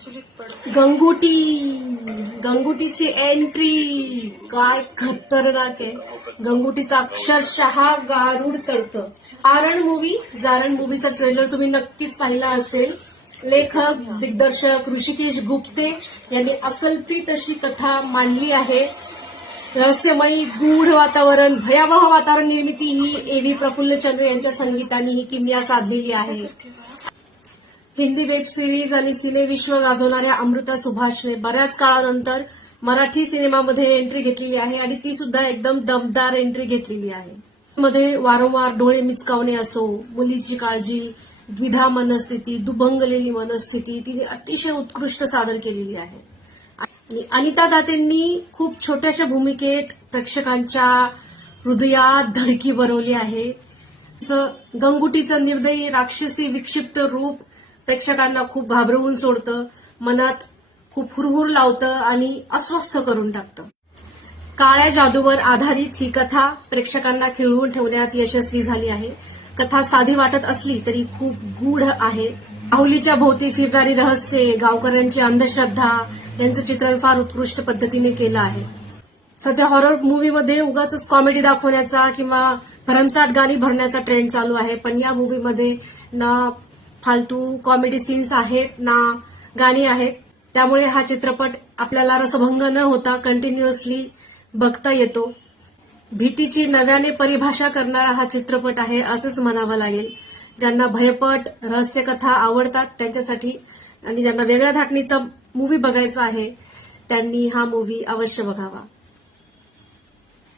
गंगोटी गंगोटीची entry काय खतरनाक आहे. गंगोटीचा अक्षरशः गारुड चढतं. आरण मूवी जारण मूवीचा ट्रेलर तुम्ही नक्कीच पाहिला असेल. लेखक दिग्दर्शक ऋषिकेश गुप्ते यांनी अकल्पित अशी कथा मांडली आहे. रहस्यमयी गूढ वातावरण भयावह वातावरण निर्मिती ही ए.व्ही. प्रफुल्लचंद्र यांच्या संगीताने ही किमया साधलेली आहे. हिंदी वेब सिरीज आणि सिनेविश्व गाजवणाऱ्या अमृता सुभाषने बऱ्याच काळानंतर मराठी सिनेमामध्ये एंट्री घेतलेली आहे आणि ती सुद्धा एकदम दमदार एंट्री घेतलेली आहे. मध्ये वारंवार डोळे मिचकावणे असो, मुलीची काळजी, द्विधा मनस्थिती, दुभंगलेली मनस्थिती तिने अतिशय उत्कृष्ट सादर केलेली आहे. आणि अनिता दातेंनी खूप छोट्याशा भूमिकेत प्रेक्षकांच्या हृदयात धडकी भरवली आहे. गंगोटीचं निर्दयी राक्षसी विक्षिप्त रूप प्रेक्षकांना खूप घाबरवून सोडतं, मनात खूप हुरहुर लावतं आणि अस्वस्थ करून टाकतं. काळ्या जादूवर आधारित ही कथा प्रेक्षकांना खिळवून ठेवण्यात यशस्वी झाली आहे. कथा साधी वाटत असली तरी खूप गूढ आहे. बाहुलीच्या भोवती फिरणारी रहस्ये, गावकऱ्यांची अंधश्रद्धा यांचं चित्रण फार उत्कृष्ट पद्धतीने केलं आहे. सध्या हॉरर मूवीमध्ये उगाच कॉमेडी दाखवण्याचा किंवा भरमसाठ गाणी भरण्याचा ट्रेंड चालू आहे, पण या मूवीमध्ये ना फालतू कॉमेडी सीन्स आहेत ना गाणी आहेत. त्यामुळे हा चित्रपट आपल्याला रसभंग न होता कंटिन्युअसली बघता येतो. भीतीची नव्याने परिभाषा करणारा हा चित्रपट आहे असंच म्हणावं लागेल. ज्यांना भयपट रहस्यकथा आवडतात त्यांच्यासाठी आणि ज्यांना वेगळ्या धाटणीचा मूवी बघायचा आहे त्यांनी हा मूवी अवश्य बघावा.